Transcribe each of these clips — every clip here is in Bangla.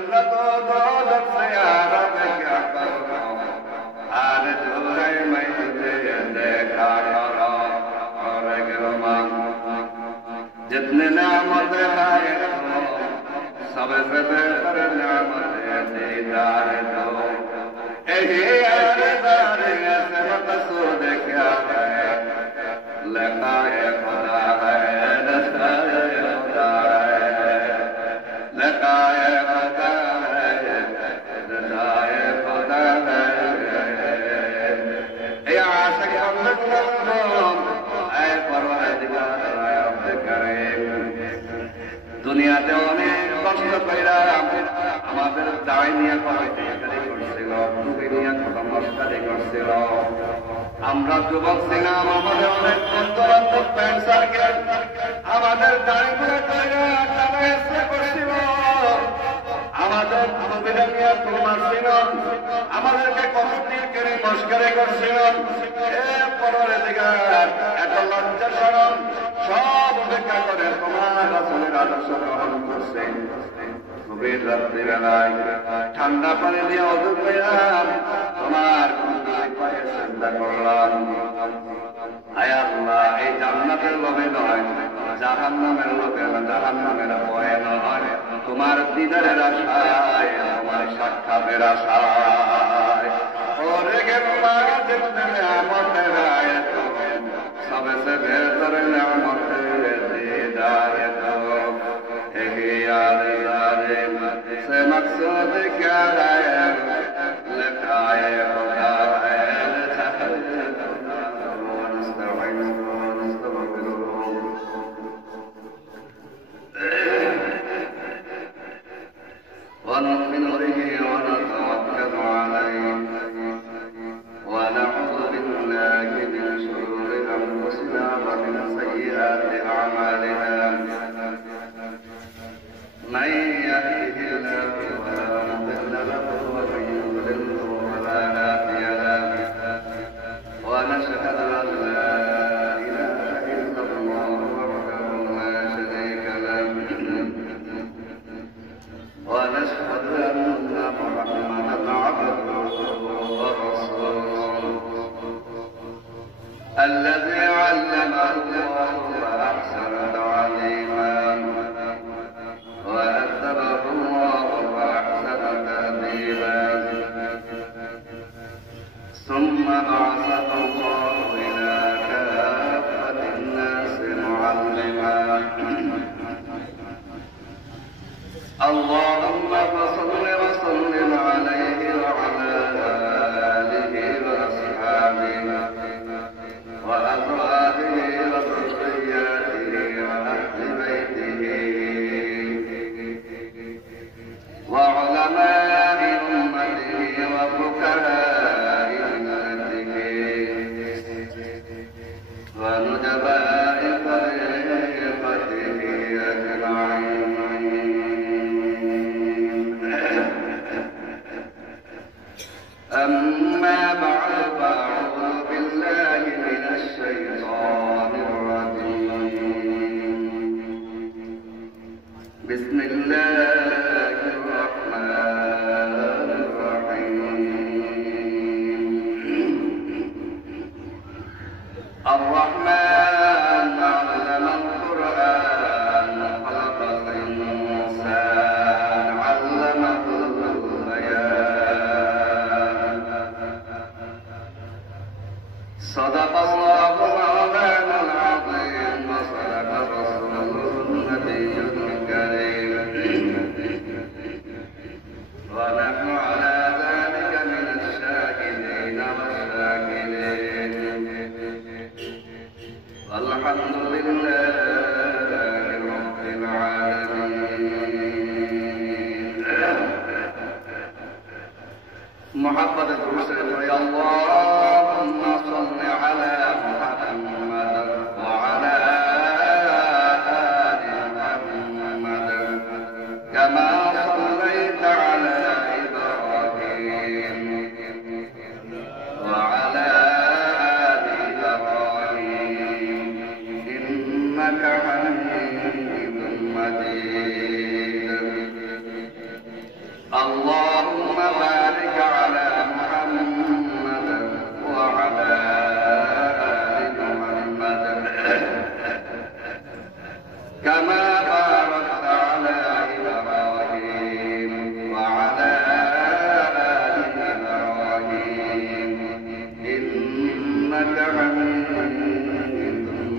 तो दौलत से यारब क्या करो, आज जो है मैं तुझे देखा करो और गिरमान जितने नामत है सबसे बेहतर नामत दीदार दो। ऐसे मकसूद क्या है, लगाए खुदा है, रसाए खुदा है, लगाए खुदा है, रसाए खुदा है। ये आशिक अल्लाह ऐ परवरदिगार रब करीम দুনিয়াতে অনেক কষ্ট কইরা আমাদের দায় নিয়ে কমিটি করছিল, টুপি নিয়ে কর্মস্থানে করছিল। আমরা যুবক ছিলাম, আমাদের অনেক বন্ধু ফ্রেন্ড সার্কেল আমাদের দায়গুলো কইরা টানা করছিল, আমাদের টুপিটা নিয়ে মারছিল, আমাদেরকে কমিটি করে মস্করা করছিল। পরবর্তীকার এত লজ্জা শরম সব উপেক্ষা করে তোমার রাসূলের আদর্শ গ্রহণ করছে। গভীর রাত্রিবেলায় ঠান্ডা পানি দিয়ে ওযু করলাম, তোমার পায়ে সিজদা করলাম। আয় আল্লাহ, এই জান্নাতের লোভে নয়, জাহান্নামের লোভে না, জাহান্নামের ভয়ে নয়, তোমার দিদারের আশায়, তোমার সাক্ষাতের আশায়। ওরে গেল্লা জিতনে নিয়ামত রায় তো सबसे बेहतर नियामत दीदार दो। याद से मकसूद क्या है, लिखाए खुदा है। ونؤمن به ونتوكل عليه ونعوذ بالله من شرور أنفسنا ومن سيئات أعمالنا. من يهده الله فلا مضل له ومن يضلله فلا هادي له. ونشهد أن لا إله إلا الله وحده لا شريك له. ونشهد أن محمدا عبده ورسوله الذي علم الله فأحسن تعليما وأدبه الله فأحسن تأديبا. ثم بعثه الله إلى كافة الناس معلما. اللهم صل وسلم عليه وعلى آله وأصحابه وأزواجه وذرياته وأهل بيته وعلماء أمته وفقهاء أمته ونجباء طريقته أجمعين. أما بعد فأعوذ بالله من الشيطان الرجيم. بسم الله الرحمن الرحيم. الرحمن علم القرآن خلق الإنسان علمه البيان. صدق الله مولانا العظيم وصدق رسوله النبي الكريم. ونحن على ذلك من الشاهدين والشاكرين. والحمد لله رب العالمين. محمد رسول اللهم صل على محمد وعلى آل محمد كما صليت على إبراهيم وعلى آل إبراهيم إنك حميد مجيد. اللهم بارك على محمد وعلى آل محمد كما باركت على إبراهيم وعلى آل إبراهيم إنك حميد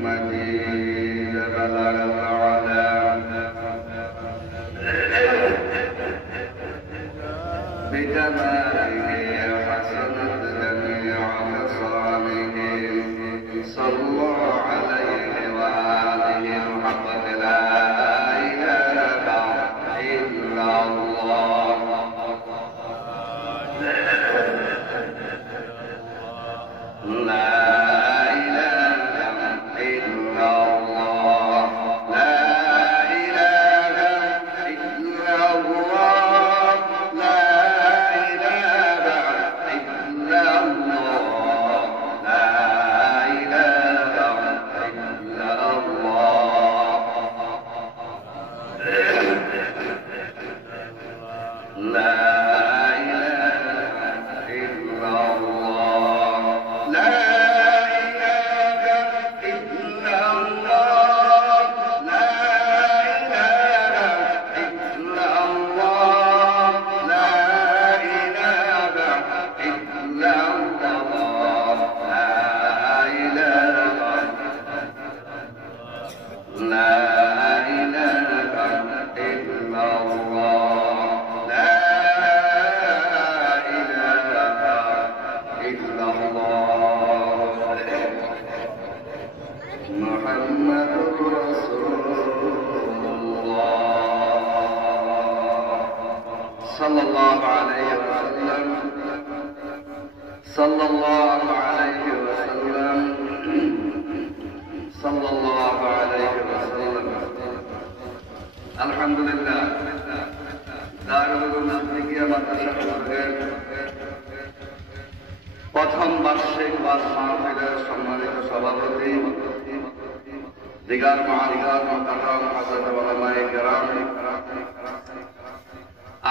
مجيد. بلغ العلا بجماله حسنت جميع خصاله صلوا عليه وآله حق لا إله إلا الله. لا আলহামদুলিল্লাহ দারুল উলুম সিদ্দিকিয়া মাদ্রাসা বিভাগের প্রথম বার্ষিক ওয়াজ মাহফিলের সম্মানিত সভাপতি দিগার মুআল্লিমাত মুহতারাম হযরত উলামায়ে কেরাম,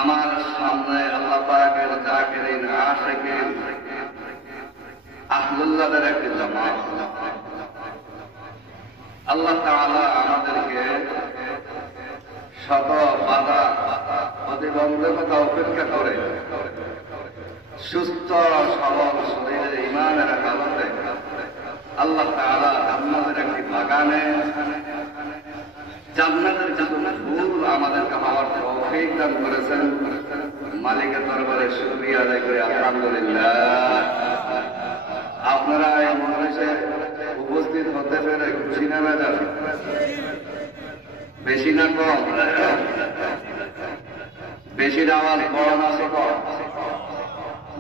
আমার সামনে আল্লাহ পাকের জাকিরিন আশিকিন আহলুল্লাহদের একটি জামাত। আল্লাহ তাআলা আমাদেরকে শত বাধা প্রতিবন্ধকতা উপেক্ষা করে সুস্থ সবল শরীরে ঈমানের হালতে আল্লাহ তাআলা জান্নাতের একটি বাগানে জান্নাতের যত ফুল আমাদেরকে পাওয়ার তৌফিক দান করেছেন। মালিকের দরবারে শুকরিয়া আদায় করি আলহামদুলিল্লাহ। আপনারা এই মজলিসে উপস্থিত হতে পেরে খুশি না বেজার? বেশি না কম? বেশির আওয়াজ বড় না ছোট?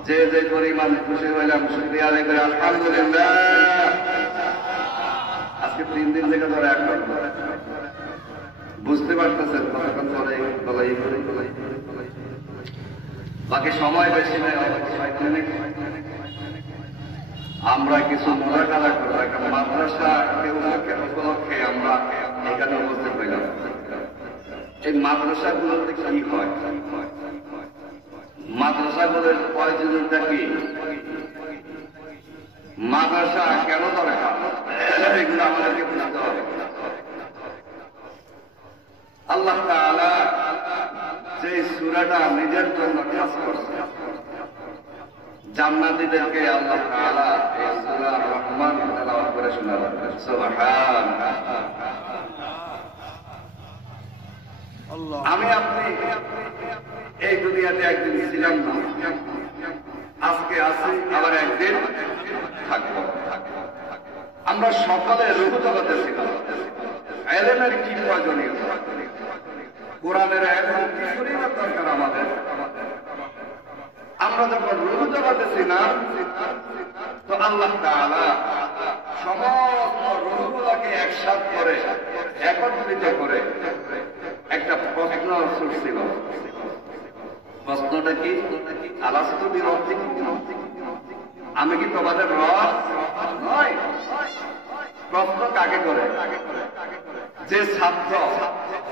যে যে পরিমাণ খুশি হইলাম শুকরিয়া আদায় করে আলহামদুলিল্লাহ। আজকে 3 দিন থেকে ধরে এখন বুঝতে পারতেছেন কতক্ষণ ধরে গলাই করে বাকি সময় বেশি নেই, আমরা কিছু মোলাকালা করবো। একটা মাদ্রাসা উপলক্ষে আমরা এখানে উপস্থিত হইলাম। এই মাদ্রাসাগুলোতে কি হয়, মাদ্রাসাগুলোর প্রয়োজনীয়তা কি, মাদ্রাসা কেন দরকার, এগুলো আমাদেরকে বুঝতে হবে। আল্লাহ তাআলা যে সূরাটা নিজের জন্য খাস করছে, জান্নাতীদেরকে আল্লাহ তাআলা এই সূরা রহমান তেলাওয়াত করে শোনালেন। সুবহানাল্লাহ। আমি আপনি এই দুনিয়াতে একদিন ছিলাম না, আজকে আছি, আবার একদিন থাকবো। আমরা সকলে রূহ জগতে ছিলাম। ইলমের কি প্রয়োজনীয়তা, কোরআনের ইলম কিছুরই না দরকার আমাদের। আমরা যখন রূহ জগতে ছিলাম তো আল্লাহ তাআলা সমস্ত রূহগুলোকে একসাথে করে একত্রিত করে একটা প্রশ্ন ছুটছিল। প্রশ্নটা কি? আলাস্তু বিরব্বিকুম, আমি কি তোমাদের রব নয়? প্রশ্ন কাকে করে? যে ছাত্র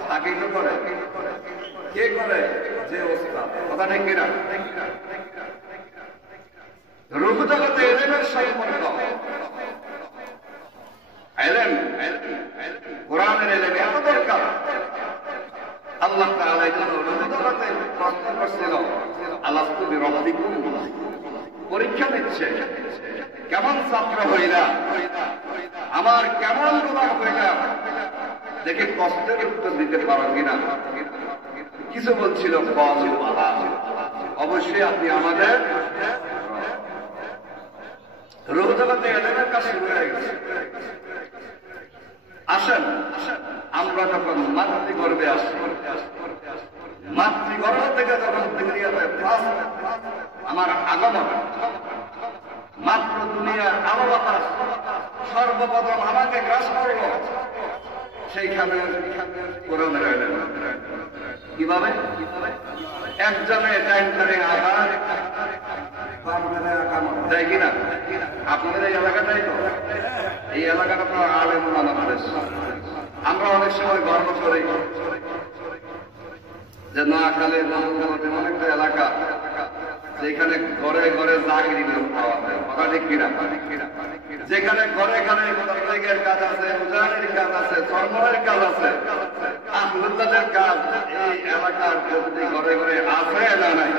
তাকে তো করে। কে করে? যে ওস্তাদ। কথা ঠিক কিনা? রূপ জগতে এলেমের সম্পর্ক, এলেম, কোরআনের এলেম এত দরকার। আল্লাহ তাআলা এই জন্য রূপ জগতে প্রশ্ন করছিল, আলাস্তু বিরব্বিকুম, পরীক্ষা দিচ্ছে কেমন ছাত্র হইলা, আমার কেমন গোলাম হইলা, দেখে প্রশ্নের উত্তর দিতে পারো কিনা। কিছু বলছিল অবশ্যই আপনি আমাদের রূহ জগতে এলেমের কাজ শুরু হয়ে গেছে। আসেন, আমরা যখন মাতৃগর্ভে আসি, মাতৃগর্ভ থেকে যখন দুনিয়াতে আমার আগমন, মাত্র দুনিয়ার আলো বাতাস সর্বপ্রথম আমাকে গ্রাস করল, সেইখানে কোরআনের এলেম। কিভাবে? একজনে টাইমটারে আঘাত দেয় কিনা? আপনাদের এই এলাকাটাই তো, এই এলাকাটা তো আলেম ওলামাদের। আমরা অনেক সময় গর্ব করি যে নোয়াখালী এমন একটা এলাকা যেখানে ঘরে ঘরে চাকরি পাওয়া যায়। কথা ঠিক কিনা? যেখানে ঘরে ঘরে প্রত্যেকের কাজ আছে, উজানের কাজ আছে, চর্মের কাজ আছে, আহমুল্লাদের কাজ এই এলাকার প্রতি ঘরে ঘরে আছে না নাই?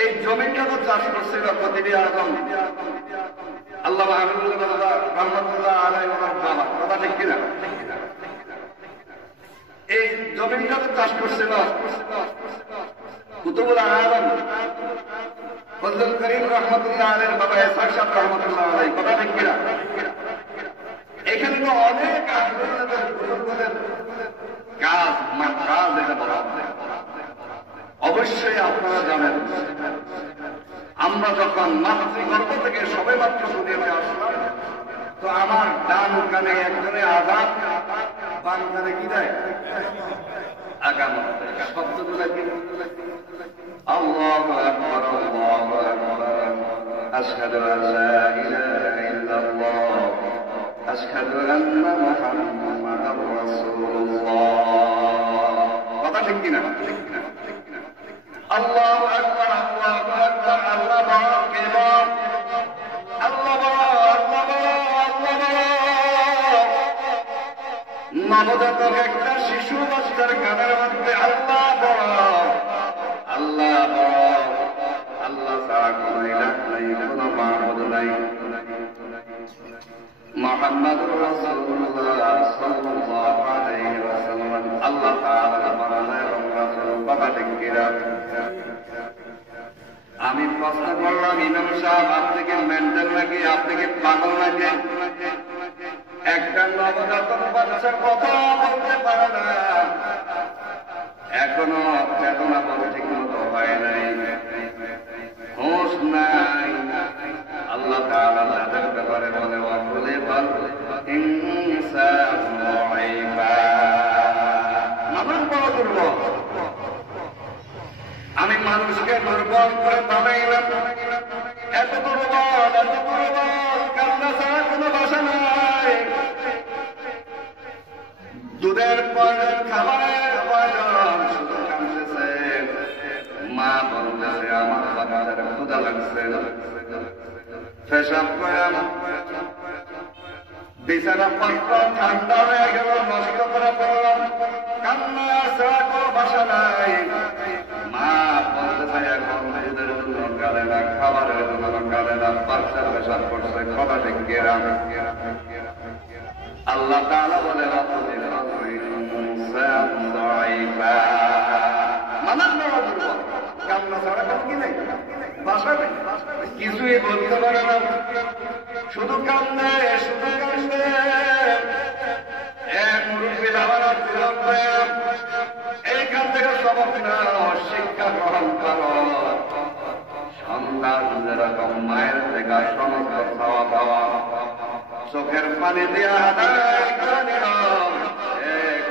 এই জমিটা তো চাষ করছিল প্রতিটি আদম আল্লাহ রহমতুল্লাহ আলাইহি ওয়ার বাবা। কথা ঠিক কিনা? এই জমিটা তো চাষ করছিল কুতুবুল আলম ফজলুল করিম রহমতুল্লাহ আলাইহির বাবা ইসহাক সাহেব রহমতুল্লাহ আলাইহি। কথা ঠিক কিনা? এখানে তো অনেক আহমুল্লাদের বুজুর্গদের কাজ কাজ এটা বলা। অবশ্যই আপনারা জানেন, আমরা যখন মাতৃগর্ভ থেকে সবে মাত্র দুনিয়াতে আসলাম, তো আমার ডান কানে একজনে আযান, বাম কানে কি দেয়? আকামত। শব্দগুলো কি? আল্লাহু আকবার, আল্লাহু আকবার, আশহাদু আল্লা ইলাহা ইল্লাল্লাহ, আশহাদু আন্না মুহাম্মাদার রাসূলুল্লাহ। কথা ঠিক কিনা? আল্লাহু আকবার, আল্লাহু আকবার, আল্লাহ বড়, কে বড়? আল্লাহ বড়, আল্লাহ বড়, আল্লাহ বড়। নবজাতক একটা শিশু বাচ্চার কানের মধ্যে আল্লাহ বড়, আল্লাহ বড়, আল্লাহ ছাড়া কোন ইলাহ নাই, কোন মাবুদ নাই। মুহাম্মাদুর রাসূলুল্লাহ সাল্লাল্লাহু আলাইহি ওয়াসাল্লাম আল্লাহ তাআলা বানালেন রাসূল। কথা ঠিক কিনা? আমি প্রশ্ন করলাম, ইমাম সাহেব আপনি কি মেন্টাল নাকি, আপনি কি পাগল নাকি? একটা নবজাতক বাচ্চা কথা বলতে পারে না, এখনো চেতনা বলে ঠিক মতো হয় নাই, হোশ নাই। আল্লাহ তাআলা তাদের ব্যাপারে বলে, বলে মানুষ বড় দুর্বল। আমি মানুষকে দুর্বল করে বানাইলাম, এত দুর্বল, এত দুর্বল, কান্না ছাড়া কোনো ভাষা নাই। দুধের প্রয়োজন, খাবারের প্রয়োজন, শুধু কাঁদতেছে। মা বলতেছে আমার বাচ্চার ক্ষুধা লাগছে, পেশাব করে বিছানা পত্র ঠান্ডা হয়ে গেল, নষ্ট করে পড়লাম, কান্না ছাড়া কোনো ভাষা নাই। মা বলতেছে এখন নিজেদের জন্য কাঁদে না, খাবারের জন্য কাঁদে না, বাচ্চার পেশাব করছে। কথা ঠিক কিনা? আল্লাহ তাআলা বলে কান্না ছাড়া কোনো কি নেই, ভাষা নেই, কিছুই বলতে পারে না, শুধু কান্দে, শুধু কান্দে। এক মুরব্বী বাবারা এইখান থেকে সবক নাও, শিক্ষা গ্রহণ করো। সন্তান যেরকম মায়ের থেকে সমস্ত খাওয়া দাওয়া চোখের পানি দিয়ে আদায় করে নিল,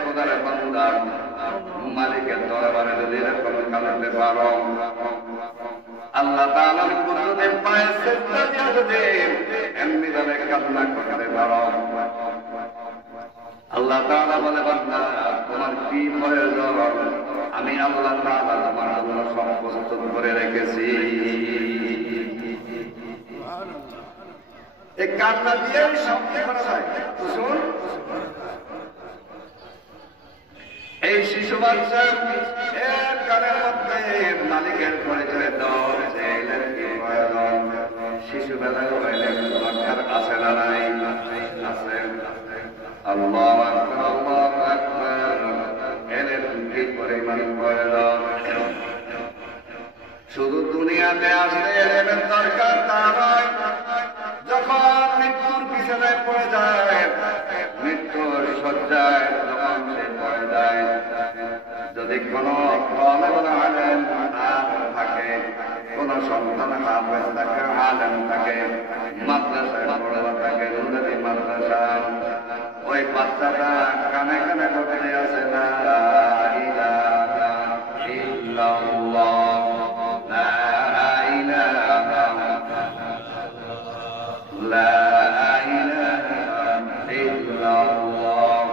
খোদার বান্দার মালিকের দরবারে যদি এরকম কাঁদতে পারো, আল্লাহ তাআলার কুদরতের পায়ে সিজদা দিয়ে যদি এমনি ভাবে কান্না করতে পারো, আল্লাহ তাআলা বলে বান্দা তোমার কি প্রয়োজন আমি আল্লাহ তাআলা তোমার জন্য সব প্রস্তুত করে রেখেছি। এই কান্না দিয়ে সব করা যায়। শুন এই শিশু বাচ্চা এর কানের মধ্যে মালিকের পরিচয় দাও যে কি প্রয়োজন। শিশুবেলায় হইলে দরকার আছে না নাই? আছে। আল্লাহু আকবার আল্লাহু আকবার এর কি পরিমাণ প্রয়োজন। শুধু দুনিয়াতে আসলে এর দরকার তা নয়, যখন মৃত্যুর বিছানায় পড়ে যায়, মৃত্যুর শয্যায় যখন সে পড়ে যায়, যদি কোনো আলেম থাকে, কোন সন্তান হাফেজ থাকে, আলেম থাকে, মাদ্রাসায় পড়ে থাকে, নুরানি মাদ্রাসা, ওই বাচ্চাটা কানে কানে করতে আছে না ইলাহা ইল্লাল্লাহ লা ইলাহা লা ইলাহা ইল্লাল্লাহ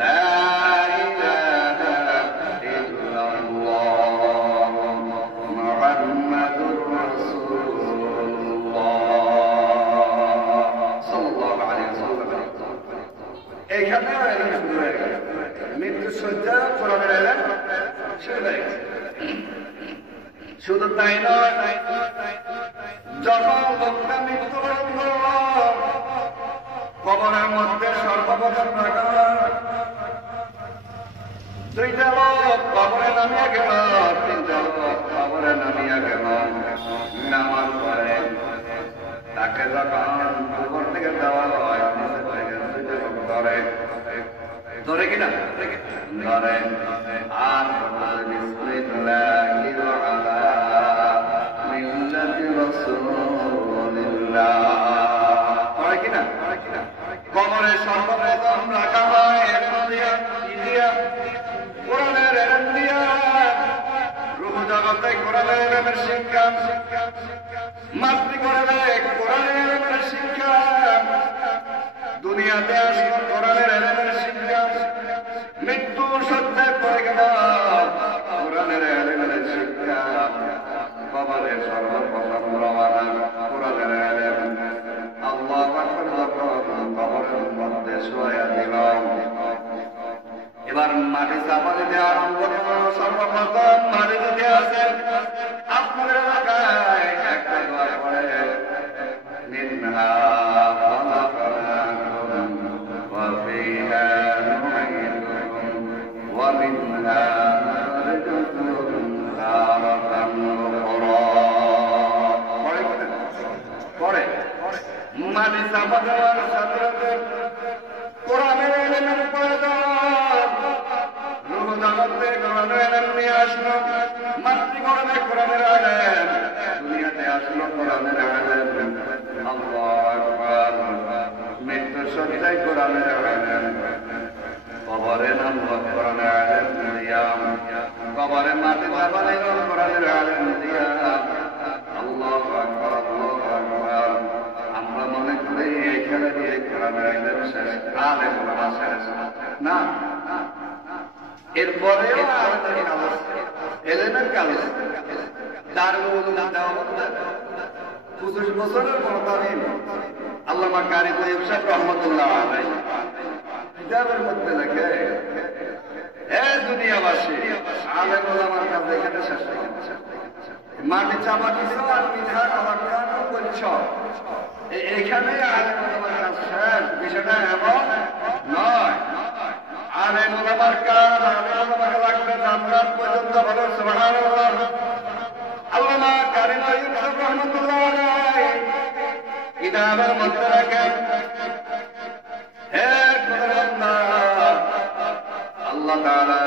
লা ইলাহা ইল্লাল্লাহ মুহাম্মাদুর রাসূলুল্লাহ সাল্লাল্লাহু আলাইহি ওয়াসাল্লাম। এখানে শুরু হয়ে গেল মৃত্যু সজ্জা কোরআনের এলেন শুরু হয়ে গেছে। শুধু তাই নয়, যখন লোকটা মৃত্যুবরণ করল কবরের মধ্যে সর্বপ্রথম দুইটা লোক কবরে নামিয়া গেল, তিনটা লোক কবরে নামিয়া গেল। নামার পরে তাকে যখন কবর থেকে দেওয়া হয় দুইটা লোক ধরে ধরে কিনা ধরে আর বিসমিল্লাহি ওয়া আলা মিল্লাতি রাসূলিল্লাহ পড়ে কিনা। কবরে সর্বপ্রথম রাখা হয় কোরআনের এলেম দিয়া, রূহ জগতে কোরআনের এলেমের শিক্ষা, মাতৃ করে দেয় কোরআনের এলেমের শিক্ষা, দুনিয়াতে আসলো কোরআনের এলেমের শিক্ষা, মৃত্যু সজ্জায় পড়ে গেল কোরআনের এলেমের শিক্ষা, কবরে সর্বপ্রথম রওয়ানা কোরআনের এলেম। আল্লাহু আকবার যখন কবরের মধ্যে শোয়া দিল, এবার মাটি চাপা দিতে আরম্ভ করল। সর্বপ্রথম মাটি দিতে আসেন আপনাদের এলাকায় একটা দোয়া পড়ে মিনহা খালাকনাকুম ওয়া ফিহা নুঈদুকুম ওয়া মিনহা নুখরিজুকুম তারাতান উখরা। পড়ে মাটি চাপা দেওয়ার সাথে সাথে কোরআনের এলেমের প্রয়োজন, রূহ জগতে কোরআনের এলেম নিয়ে আসলো, মাতৃগণে কোরআনের এলেম, দুনিয়াতে আসলো কোরআনের এলেম। আল্লাহু আকবার মৃত্যু সজ্জায় কোরআনের এলেম, কবরে নামলো কোরআনের এলেম দিয়া, কবরে মাটি চাপা দিল কোরআনের এলেম দিয়া। আল্লাহু আকবার আল্লাহু আকবার। আমরা মনে করি এখানে দিয়ে কোরআনের এলেম শেষ, আলেম ওলামা শেষ না। এরপরেও এলেমের কাজ দারুল উলুম দেওবন্দ 25 বছরের মুতামিম আল্লামা কারি তৈয়ব সাহেব রহমাতুল্লাহ আলাইহি কিতাবের মধ্যে লেখে, এ দুনিয়াবাসী আলেম ওলামার কাছে এখানে শেষ হয়ে গেছে। মাটি চাপা দিছ আর মিঠা খাবার খাওয়ানো করছ, এখানে আলেম ওলামার কাজ শেষ। বিষয়টা এমন নয়। আলেম ওলামার কাজ আলেম ওলামাকে লাগবে জান্নাত পর্যন্ত। বলো সুবহানাল্লাহ। আল্লামা কারি তৈয়ব সাহেব রহমাতুল্লাহ আলাইহি কিতাবের মধ্যে লেখেন, হে বান্দা আল্লাহ তাআলা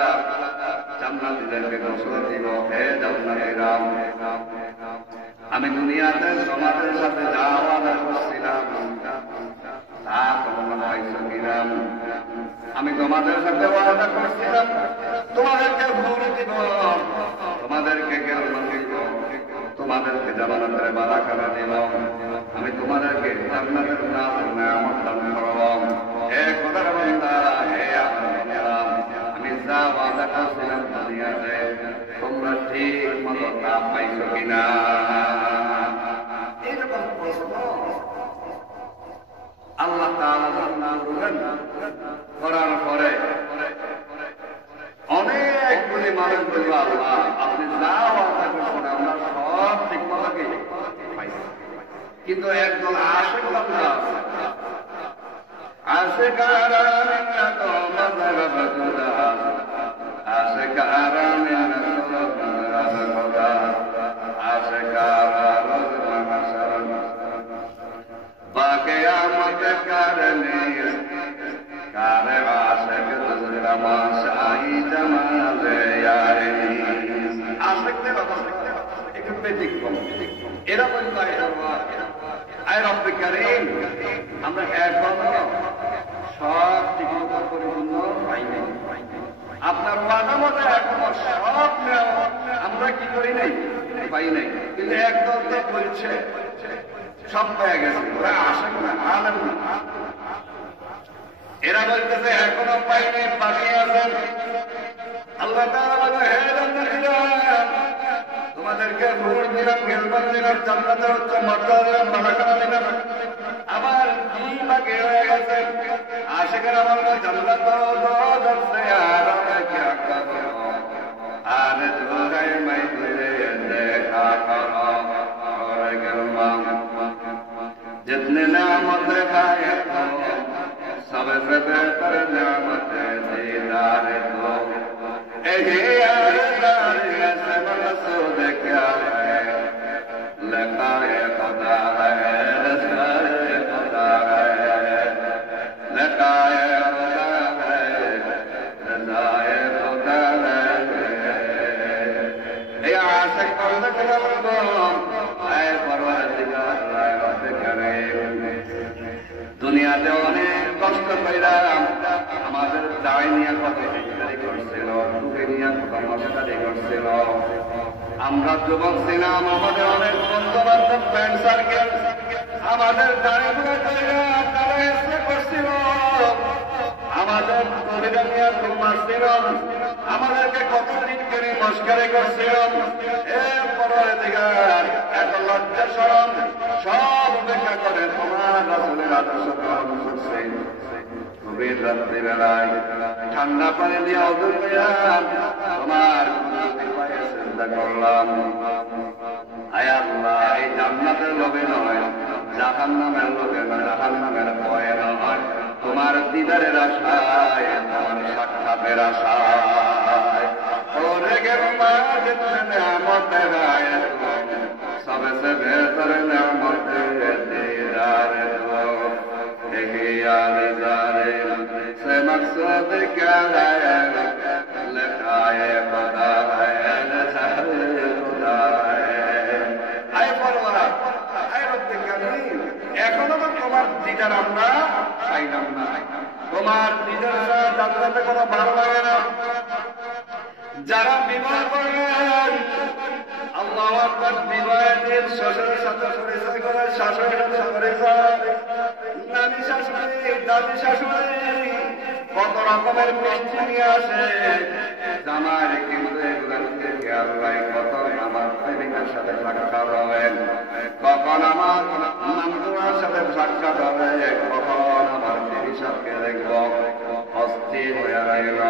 জান্নাতীদেরকে ঘোষণা দিব, হে জান্নাতীরা আমি দুনিয়াতে তোমাদের সাথে যা ওয়াদা করছিলাম তা তোমরা পাইছো কিনা? আমি তোমাদের সাথে ওয়াদা করছিলাম তোমাদেরকে ভুল দিব, তোমাদেরকে জ্ঞান দিব, তোমাদেরকে জান্নাতের বারাকাত দিব, আমি তোমাদেরকে জান্নাতের নাম দান করব। হে খোদার বান্দা, হে না পাইছো কিনা? এইরকম প্রশ্ন আল্লাহ তাআলা করার পরে অনেকগুলি মানুষ বলবো, আল্লাহ আপনি যা ওয়াদা করছেন আমরা সব ঠিক মতো পাইছি, কিন্তু একদল আশেক বান্দা আছে, আশেকারা মিন্না কওমাদারা বাজুদা, আশেকারা মিন্না কওমাদারা বাজুদা, আশেকারা রাজমা হাসান বাকিয়ামত করনে কারে আশেক তমাশাই জামালে ইয়ারে। আশেকদের অবস্থা একটু ব্যতিক্রম, এরা বলতো আয় রব্বে কারীম আমরা এখনো সব ঠিকমতো পরিপূর্ণ পাই নাই, আপনার ওয়াদা মতো এখনো সব আমরা কি করি নাই, পাই নাই, কিন্তু একদল তো বলছে সব পেয়ে গেছে, ওরা আশা করে আলেম না, এরা বলতেছে এখনো পাই নাই, বাকি আছেন। আল্লাহ তাআলা বলে, হে জান্নাতীরা তোমাদেরকে নূর দিলাম, গেলবান দিলাম, জান্নাতের উচ্চ মর্যাদা দিলাম, বারাকাত দিলাম, আবার কি বাকি হয়ে গেছে? আশিকের আমার জান্নাত দরজে আরামে কিয়া করো আর দুরাই মাই দুরে দেখা করো और गलबान जितने नामत खाए तो सबसे बेहतर नामत दीदार दो। यार ऐसे मकसूद क्या है, लकाए खुदा है, रज़ाए खुदा है, लकाए खुदा है, रज़ाए खुदा है। ये आशिक बंद करम को ऐ परवरदिगार रब करीम, দুনিয়াতে অনেক কষ্ট পাইলাম, আমাদের দায় নিয়ে কত হিস্টারি করছিল, টুকে নিয়ে কত মশারি করছিল, আমরা যুবক ছিলাম, আমাদের অনেক বন্ধু বান্ধব ফ্রেন্ড সার্কেল আমাদের দাঁড়িয়ে করছিল, আমাদের কবিতা নিয়ে ঘুমাচ্ছিল, আমাদেরকে কত দিন মস্কারি করছিল। পরবর্তীকার এত লজ্জা শরম সব উপেক্ষা করে তোমার রাসূলের আদর্শ গ্রহণ করছে। গভীর রাত্রিবেলায় ঠান্ডা পানি দিয়ে ওযু করলাম, তোমার পায়ে সিজদা করলাম, আয় আল্লাহ এই জান্নাতের লোভে নয়, জাহান্নামের লোভে নয়, জাহান্নামের ভয়ে নয়, তোমার দিদারের আশায়, তোমার সাক্ষাতের আশায়। ওরে গেরমা জিতনে নিয়ামত রায় सबसे बेहतर नियामत दीदार दो। यार जारे से मकसद क्या है, लखाए खुदा है, रज़ाए खुदा है। आय परवार आय रब्বে কারীম, এখনো তো তোমার দিদার আমরা পাইলাম না, তোমার দিদার ছাড়া জান্নাতে কোনো ভালো লাগে না। যারা বিবাহ করবেন আল্লাহু আকবার, বিবাহের শ্বশুরের সাথে পরিচয় করে, শাশুড়ির সাথে পরিচয়, নানি শাশুড়ি, দাদি শাশুড়ি কত রকমের মিষ্টি নিয়ে আসে, জামাই কিন্তু এগুলোকে খেয়াল রাখ, কত আমার প্রেমিকার সাথে সাক্ষাৎ হবে, কখন আমার নামদুয়ার সাথে সাক্ষাৎ হবে, কখন আমার দেবী সাথে দেখব, অস্থির হয়ে রইল।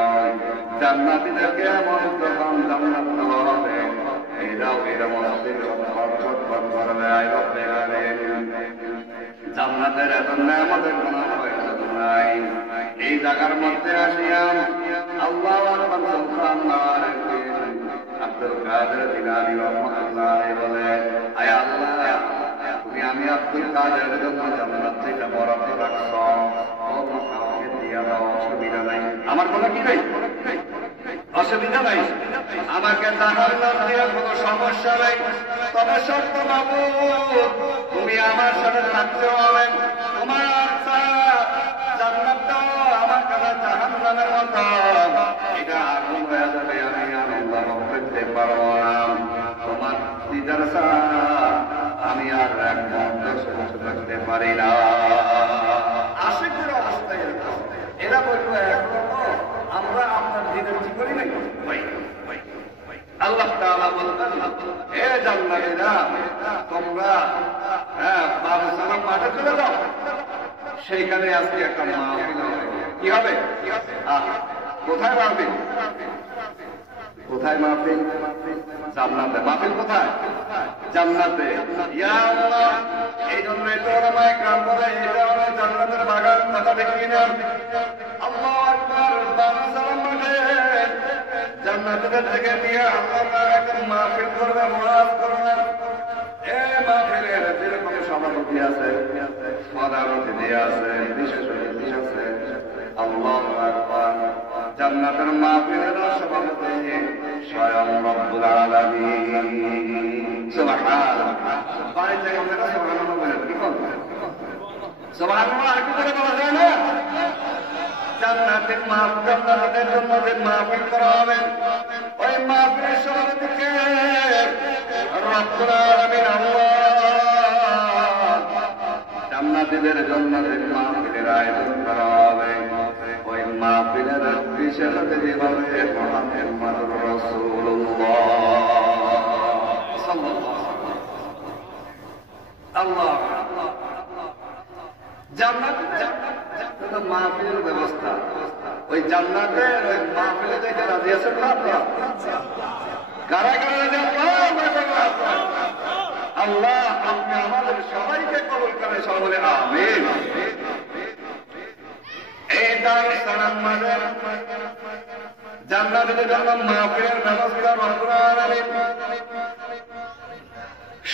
জান্নাতীদেরকে এমন যখন জান্নাত দেওয়া হবে, এরাও এরকম অস্থির ছটফট করবে। আয় রব্বে কারীম, জান্নাতের এত নিয়ামতের কোনো প্রয়োজন নাই। এই জায়গার মধ্যে আসিয়াম আল্লাহু আকবার সুবহানাল্লাহ, আব্দুল কাদের জিলানী রাহমাতুল্লাহ আলাইহি বলে, আয় আল্লাহ তুমি আমি আব্দুল কাদের জন্য জান্নাত থেকে বরাদ্দ রাখছো, আমাকে দিয়া দাও, অসুবিধা নাই, আমার কোনো কি নাই, অসুবিধা নাই, আমাকে জাহান্নাম দিয়ে কোনো সমস্যা নাই, তবে শর্ত মাবুদ তুমি আমার সাথে থাকতে হবে, তোমার জান্নাতটা আমার কাছে জাহান্নামের মতো, এটা আগুন হয়ে যাবে, আমি আনন্দ ভোগ করতে পারবো না, তোমার দিদার ছাড়া আমি আর এক মুহূর্ত সহ্য করতে পারি না। আশিকদের অবস্থা এরকম, এরা বলবো এখনো আমরা আপনার দিদার কি করি নাই। আল্লাহ তাআলা বলতেন, হে জান্নাতীরা, তোমরা বারুসালাম মাঠে চলে যাও, সেইখানে আজকে একটা মাহফিল হবে। কি হবে? কোথায় মাহফিল? কোথায় মাহফিল? জান্নাতে। মাহফিল কোথায়? জান্নাতে। ইয়া আল্লাহ, এই জন্য এটা ওলামায়ে কেরাম বলে এটা হলো জান্নাতের বাগান, কথা ঠিক কিনা? আল্লাহু আকবার। বারুসালাম মাঠে জান্নাতের থেকে নিয়ে আল্লাহ একটা মাহফিল করবে, ওয়াজ করবে। এই মাহফিলের যেরকম সভাপতি আছে, প্রধান অতিথি আছে, বিশেষ অতিথি আছে, আল্লাহু আকবার। জান্নাতের মাহফিলের সভাপতি স্বয়ং রব্বুল আলামিন। সুবহানাল্লাহ। বাড়ি থেকে আমরা সুবহানাল্লাহ বলে কি বলবো? সুবহানাল্লাহ আর কি করে বলা যায় না? জান্নাতের জান্নাতের জন্য যে মাহফিল করা হবে, ওই মাহফিলের সভাপতি কে? রব্বুল আলামিন আল্লাহ। জান্নাতীদের জন্য যে মাহফিলের আয়োজন করা হবে, ওই মাহফিলের বিশেষ অতিথি হবে মুহাম্মদুর রাসূলুল্লাহ সাল্লাল্লাহু আলাইহি ওয়াসাল্লাম। আল্লাহ জান্নাতে মাহফিলের ব্যবস্থা, ওই জান্নাতের ওই মাহফিলে দেখে রাজি আছেন না আপনারা? কারা কারা রাজি আছেন? আল্লাহ আপনি আমাদের সবাইকে কবুল করে, সবাই বলে আমিন। এই দারুস সালাম মাঠে জান্নাতের জন্য মাহফিলের ব্যবস্থা রব্বুল আলামিন,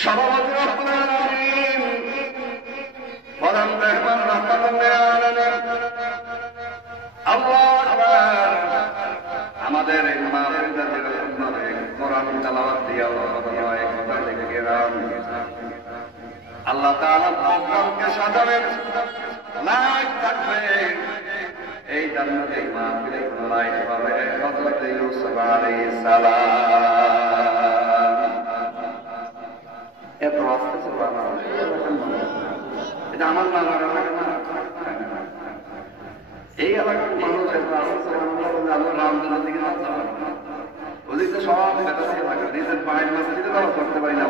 সভাপতি রব্বুল আলামিন, প্রধান মেহমান রহমাতুল আলামিন। আল্লাহু আকবার। আমাদের এই মাহফিলটা যেরকম ভাবে কোরআন তেলাওয়াত দিয়ে আল্লাহ তাআলা প্রোগ্রামকে সাজাবেন, লাইট থাকবে। এই জান্নাতের মাহফিলে লাইট পাবে হযরত ইউসুফ আলাইহিস সালাম। এত আস্তে সুবহানাল্লাহ। এটা আমার নানার এলাকা না, এই এলাকার মানুষ এত আস্তে সুবহানাল্লাহ বলে আল্লাহ রামদানের দিকে না যাবে। ওদিকে সব বেদাতি এলাকা, নিজের বাড়ির মসজিদে নামাজ পড়তে পারি না।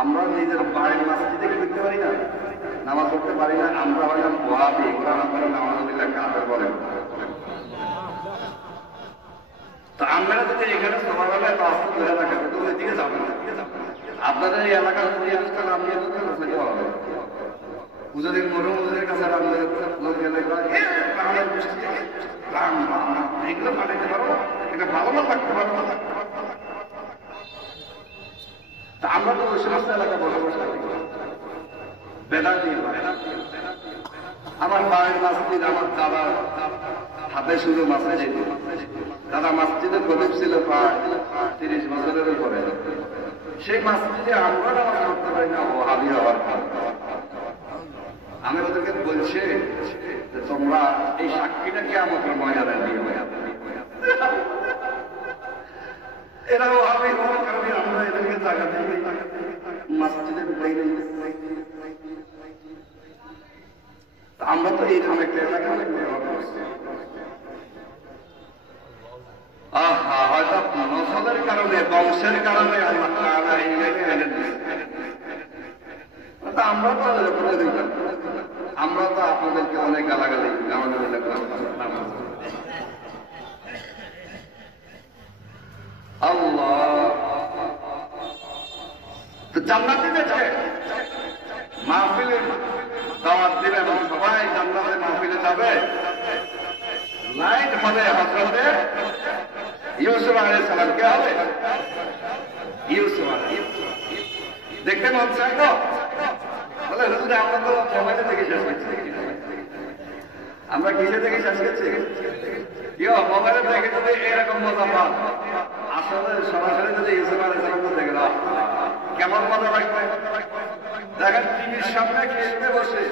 আমরা নিজের বাড়ির মসজিদে ঢুকতে পারি না, নামাজ পড়তে পারি না। আমরা হলাম ওয়াহাবি, ওরা আমরা নামাজুবিল্লাহ কাফের বলেন। তো আমরা যদি এখানে সমাবেলে আস্তে ধরে রাখেন তো ওই দিকে যাবেন না। আপনাদের এই এলাকার পরিবেশটা নাম নিয়ে সেটা হবে। পুজোদিন মরুমুজের কাছে লোক গেলে এগুলো পাঠাইতে পারবো, এটা ভালো না থাকতে পারবো না। তা আমরা তো ওই সমস্ত এলাকা বসবাস করি, বেদাতি। আমার বাড়ির মসজিদ, আমার দাদার হাতে শুধু মাসে যেত। দাদা মসজিদে খতিব ছিল প্রায় 30 বছরের উপরে। সেই মসজিদে আমরা নামাজ পড়তে পারি না, ওয়াহাবি হওয়ার। আমি ওদেরকে বলছি যে তোমরা এই সাক্ষীটা কিয়ামতের ময়দানে নিয়ে এরা ওয়াহাবি হওয়ার কারণে আমরা এদেরকে জায়গা দিই মসজিদে ঢুকাই নেই। আমরা তো এই একটা এলাকা হয়তো নসলের কারণে, বংশের কারণে আল্লাহ তাআলা এই জায়গায় এনে দিয়েছে। আমরা তো আমরা তো আপনাদেরকে অনেক গালাগালি আল্লাহ। জান্নাতে গেছে মাহফিলে দাওয়াত দিলে এবং সবাই জান্নাতে মাহফিলে যাবে। লাইট হবে হযরতে ইউসুফ আলাইহিস সালামকে হবে। ইউসুফ দেখতে মন চায় তো? বলে হুজুর আমরা তো মোবাইলে থেকে শেষ করছি। আমরা কিসে থেকে শেষ করছি? মোবাইলে দেখে যদি এরকম মজা পান, আসলে সরাসরি যদি ইউসুফ আলাইহিস সালামকে দেখে না কেমন মজা লাগবে। দেখেন টিভির সামনে খেলতে বসে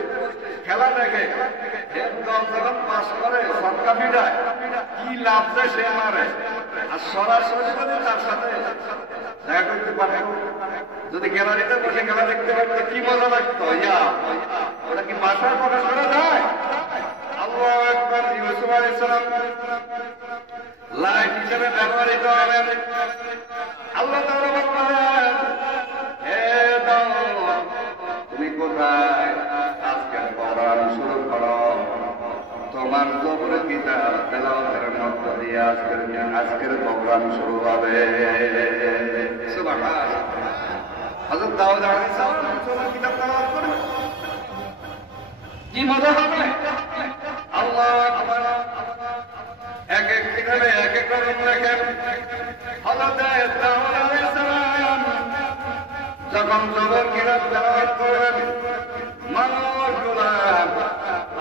খেলা দেখে একদম যখন পাস করে সটকা পিটায় কি লাভ দেয় সে মারে। আর সরাসরি যদি তার সাথে দেখা করতে পারে, যদি গ্যালারিতে বসে খেলা দেখতে পারতো কি মজা লাগতো। ওটা কি ভাষায় প্রকাশ করা যায়? আল্লাহু আকবার। ইউসুফ আলাইহিস সালাম লাইট হিসেবে ব্যবহৃত হবে। আল্লাহ তাআলা বললেন, হে দাউদ, তুমি কোথায়? আজকের প্রোগ্রাম শুরু করো। তোমার জবর কিতাব তেলাওয়াতের মধ্য দিয়ে আজকের প্রোগ্রাম শুরু হবে। সুবহানাল্লাহ। হযরত দাউদ আলাইহিস সালাম জবর কিতাব তেলাওয়াত করেন, কি মজা হবে। আল্লাহু আকবার। এক এক কিতাবে এক এক রকম লেখেন। হযরত দাউদ আলাইহিস সালাম যখন জবর কিতাব তেলাওয়াত করবেন, মানুষগুলা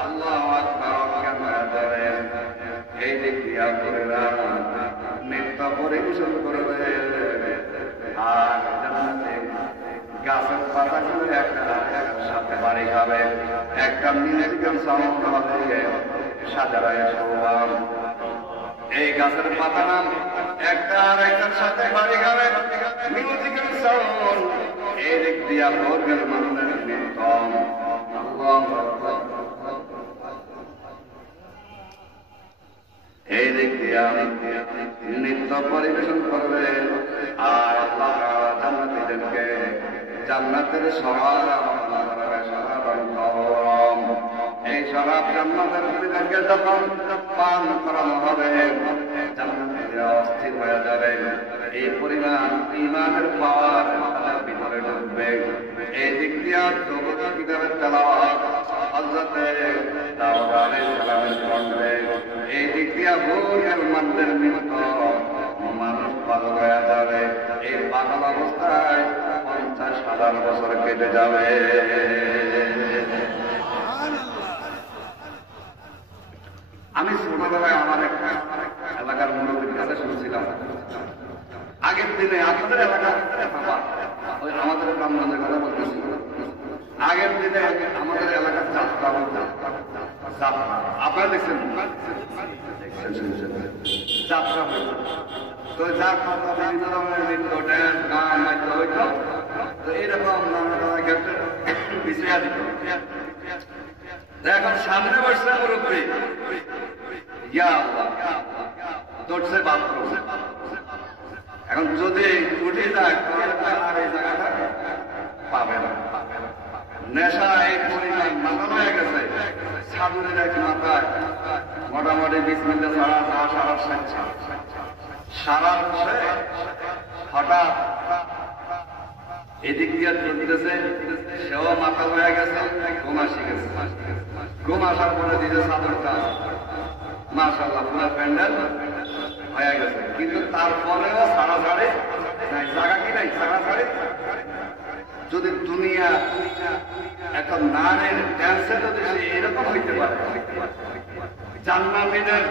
আল্লাহু আকবার করেন। এই দিক দিয়া করেরা নৃত্য পরিবেশন করবে, আর জান্নাতে গাছের পাতাগুলো একটা সাথে বাড়ি খাবে, একটা মিউজিক্যাল সাউন্ড হবে, সাজারায় শোভাম। এই গাছের পাতা নাম একটা আর একটার সাথে বাড়ি খাবে, মিউজিক্যাল সাউন্ড। এই দিক দিয়া বর্গের মানুষের নৃত্য। এই দিক দিয়া নৃত্য পরিবেশন করবে, আর আল্লাহ জান্নাতীদেরকে জান্নাতের শরাব এই শরাব জান্নাতীদেরকে যখন পান করানো হবে, জান্নাতীরা অস্থির হয়ে যাবে। এই পরিমাণ ঈমানের পাওয়ার তাদের ভিতরে ঢুকবে। এই দিক দিয়া জগৎ কিতাবের তেলাওয়াত হযরত দাউদ আলাইহিস সালামের কণ্ঠে, এই দিক দিয়া মুসলমানদের নিমিত্ত মানুষ পাগল হয়ে যাবে। এই পাগল অবস্থায় 50,000 বছর কেটে যাবে। আমি ছোটবেলায় আমার একটা এলাকার মুরব্বীর কাছে শুনছিলাম, আগের দিনে আপনাদের এলাকা ওই আমাদের ব্রাহ্মণদের কথা বলতেছি, আগের দিনে আমাদের এলাকার যাত্রা যাত্রা আপনারা দেখছেন, যাত্রা হইত। তো যাত্রা বিভিন্ন ধরনের নৃত্য, ড্যান্স, গান, নাট্য হইত। তো এইরকম পিছিয়ে দিত। এখন সামনে বসছে মুরব্বী, ইয়া আল্লাহ, দৌড়ছে বাথরুম। এখন যদি উঠে যায় তাহলে আর এই জায়গাটা পাবে না। নেশা এই পরিমাণ মাথা হয়ে গেছে, সাধুরের এক মাথায় মোটামুটি 20 মিনিটে সারা হঠাৎ এদিক দিয়ে চলতেছে, সেও মাথা হয়ে গেছে, ঘুমা শিখেছে। ঘুম আসার পরে দিতে সাধুর কাজ, মাশাআল্লাহ পুরো প্যান্ডেল হয়ে গেছে। কিন্তু তারপরেও সারা ছাড়ে নাই, জায়গা কি নাই, সারা ছাড়ে। যদি দুনিয়া এখন নারীর ড্যান্সে যদি এরকম হইতে পারে, জান্নাতীদের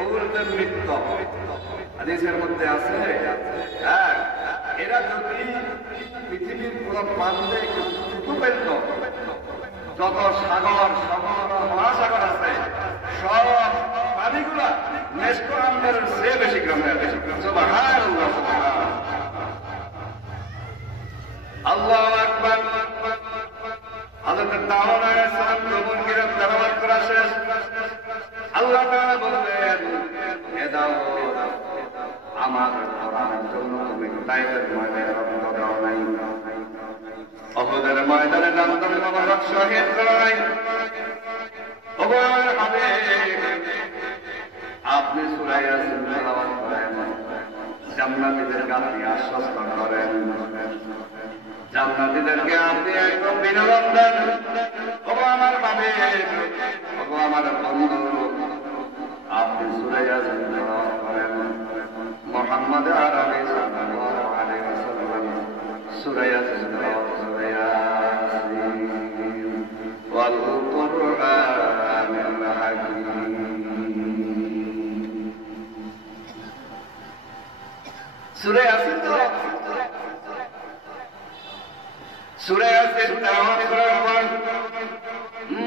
ওগুলোদের নৃত্য হাদিসের মধ্যে আছে, হ্যাঁ, এরা যদি পৃথিবীর পুরো প্রান্তে একটু পেত, যত সাগর মহাসাগর আছে সব পানিগুলা মেসকরামদের চেয়ে বেশি গ্রামে সুবহানাল্লাহ। আল্লাহু আকবার। হযরত দাউদ আলাইহিস সালাম যখন কিরাত তেলাওয়াত করা শেষ, আল্লাহ তাআলা বললেন, হে দাউদ, আমার কোরআনের জন্য তুমি তাইফের ময়দানে রক্ত দাও নাই, উহুদের ময়দানে জান্নাতের মোবারক শহীদ করো নাই। ওগো আমার হাবিব, আপনি সূরা ইয়াসিন তেলাওয়াত করেন, জান্নাতীদেরকে আপনি আশ্বস্ত করেন, জান্নাতীদেরকে আপনি একদম বিনোদন দেন। ওগো আমার হাবিব, ওগো আমার বন্ধু, আপনি সূরা ইয়াসিন তেলাওয়াত করেন। মুহাম্মদ আরবি সাল্লাল্লাহু আলাইহি ওয়াসাল্লাম সূরা ইয়াসিন তেলাওয়াত, সূরা ইয়াসিন ওয়াল কুরআনিল হাকীম। সূরা ইয়াসিন তেলাওয়াত, সূরা ইয়াসিন তেলাওয়াত করার পর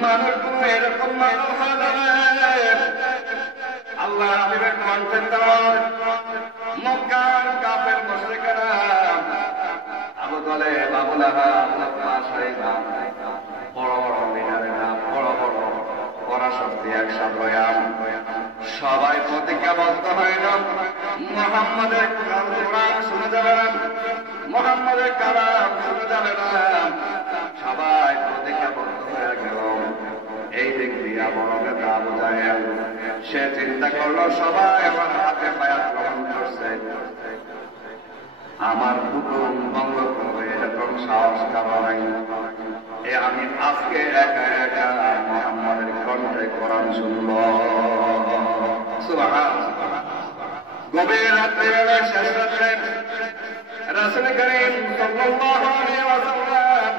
মানুষ এরকম মানুষ হয়ে যাবে, আল্লাহ হাবিবের কণ্ঠে তেলাওয়াত। মক্কার কাফের মুশরিকরা আবু তালেব, আবু লাহাব, উতবা, শাইবা, বড় বড় লিডারেরা, বড় বড় পরাশক্তি একসাথে সবাই প্রতিজ্ঞাবদ্ধ হইল মুহাম্মাদের কোরআন শুনে যাবে না, মুহাম্মাদের কালাম শুনে যাবে না। সবাই প্রতিজ্ঞাবদ্ধ হয়ে গেল। এই দিক দিয়া বড় নেতা আবু জাহেল সে চিন্তা করলো সবাই আমার হাতে বায়াত গ্রহণ করছে, আমার হুকুম ভঙ্গ করবে এরকম সাহস কারো নাই। আমি আজকে একা একা মুহাম্মাদের কণ্ঠে কোরআন শুনব। সুবহানাল্লাহ। গভীর রাত্রে শেষ রাত্রে রাসূল করিম সাল্লাল্লাহু আলাইহি ওয়াসাল্লাম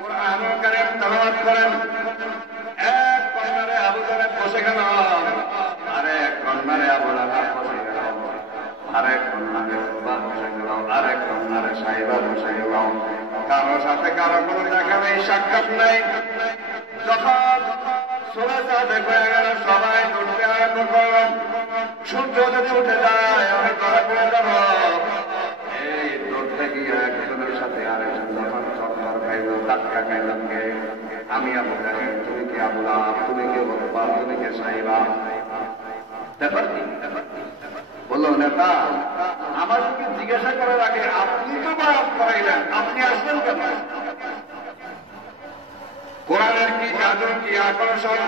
কোরআনুল কারীম তেলাওয়াত করেন। এক কর্নারে আবু জাহেল বসে গেল, আরেক কর্নারে আবু লাহাব বসে গেল, আরেক কর্নারে উতবা বসে গেল, আরেক কর্নারে সাইবা বসে গেল। কারোর সাথে কারো কোনো দেখা নেই, সাক্ষাৎ নেই। যখন সূরা সাদেক হয়ে গেল সবাই দৌড়তে আরম্ভ করল। সূর্য যদি উঠে যায় আমি ধরা পড়ে যাব। এই দৌড়তে গিয়ে একজনের সাথে আরেকজন যখন চক্কর খাইল, ধাক্কা খাইলাম কে, আমি আবু জাহেল, তুমি কি আবু লাহাব, তুমি কি উতবা, তুমি কি সাইবা। ব্যাপার কি বললো নেতা, আমার কি জিজ্ঞাসা করার আগে আপনি তো বায়াত করাইলেন, আপনি আসলেন কেন? কোরআনের কি জাদু, কি আকর্ষণ!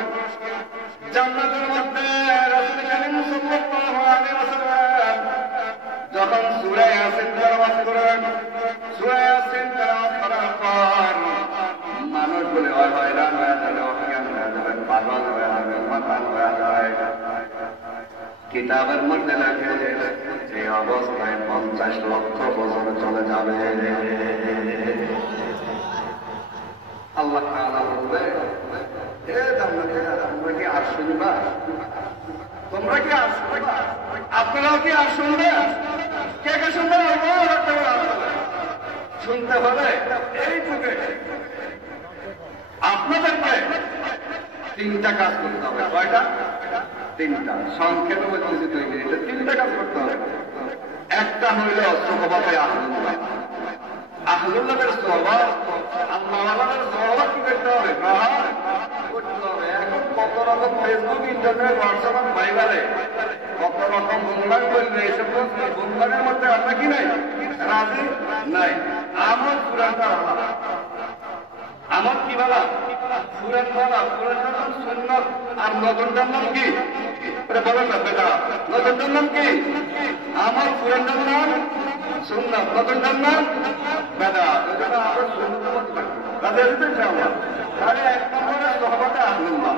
জান্নাতের মধ্যে রাসূল করিম সাল্লাল্লাহু আলাইহি ওয়াসাল্লাম যখন সূরা ইয়াসিন তেলাওয়াত করেন, সূরা ইয়াসিন তেলাওয়াত করার পর মানুষগুলো হয়রান হয়ে যাবে, অজ্ঞান হয়ে যাবে, পাগল হয়ে যাবে, মাতাল হয়ে যাবে। কিতাবের মধ্যে লেখে এই অবস্থায় 50 লক্ষ বছর চলে যাবে। আল্লাহ তাআলা বলবে, এ জান্নাতীরা, তোমরা কি আর শুনবা? তোমরা কি আর শুনবা? আপনারাও কি আর শুনবে? কে কে শুনবে? শুনতে হবে। এই যুগে আপনাদেরকে 3টা কাজ করতে হবে। কয়টা? 3টা। সংক্ষেপে বলতেছি 2 মিনিটে 3টা কাজ করতে হবে। একটা হইল সোহবতে আহলুল্লাহ। আহলুল্লাহের সোহবত, আল্লাহওয়ালাদের সোহবত কি করতে হবে? গ্রহণ করতে হবে। এখন কত রকম ফেসবুক, ইন্টারনেট, হোয়াটসঅ্যাপ, ভাইবারে কত রকম গুণগান করলে এসব গুণগানের মধ্যে আমরা কি নাই? রাজি নাই। আমার পুরানটা আলাদা, আমার কি বলা? পুরান বলা, পুরানটার নাম সুন্নাত, আর নতুনটার নাম কি? বলেন না বেটা, নতুনটার নাম কি? আমার পুরানটার নাম সুন্নাত, নতুনটার নাম বেটা। আমরা সুন্নাত তাদের ইনশাআল্লাহ। তাহলে 1 নম্বরে সোহবতে আহলুল্লাহ।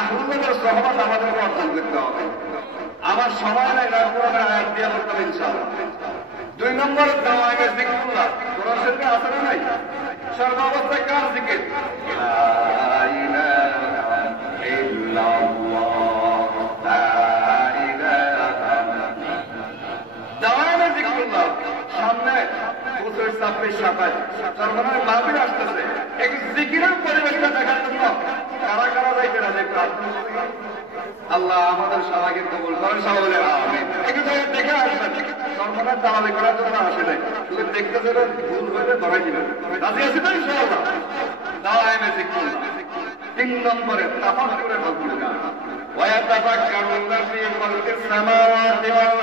আহলুল্লাহের সোহবত আমাদেরকে অর্জন করতে হবে। আমার সময় নাই না কোরআনের আয়াত দিয়ে করতে হবে ইনশাআল্লাহ। 2 নম্বরে দাওয়ায়ে জিকিরুল্লাহ। কোরআন শরীফে আছে না নাই? সর্বাবস্থায় কার জিকির? লা ইলাহা ইল্লাল্লাহ, লা ইলাহা। দাওয়ায়ে জিকিরুল্লাহ। সামনে বছর 26-27 সর্বনার মাহফিল আসতেছে। এই জিকিরের পরিবেশটা দেখার জন্য কারা কারা যাইতে রাজি? আল্লাহ আমাদের সবাইকে কবুল করেন, সবাই বলে আমিন। একটু দেখে আসবেন। সর্বনার দাওয়াতি করার জন্য আসে নাই, শুধু দেখতে যাবেন, ভুল হইলে ধরাই দিবেন। রাজি আছি তো ইনশাআল্লাহ? দাওয়ায়ে জিকিরুল্লাহ। 3 নম্বরে তাফাক্কুরে বলতে যান। ওয়া ইয়াতাফাক্কারুনা ফি খালকিস সামাওয়াতি ওয়াল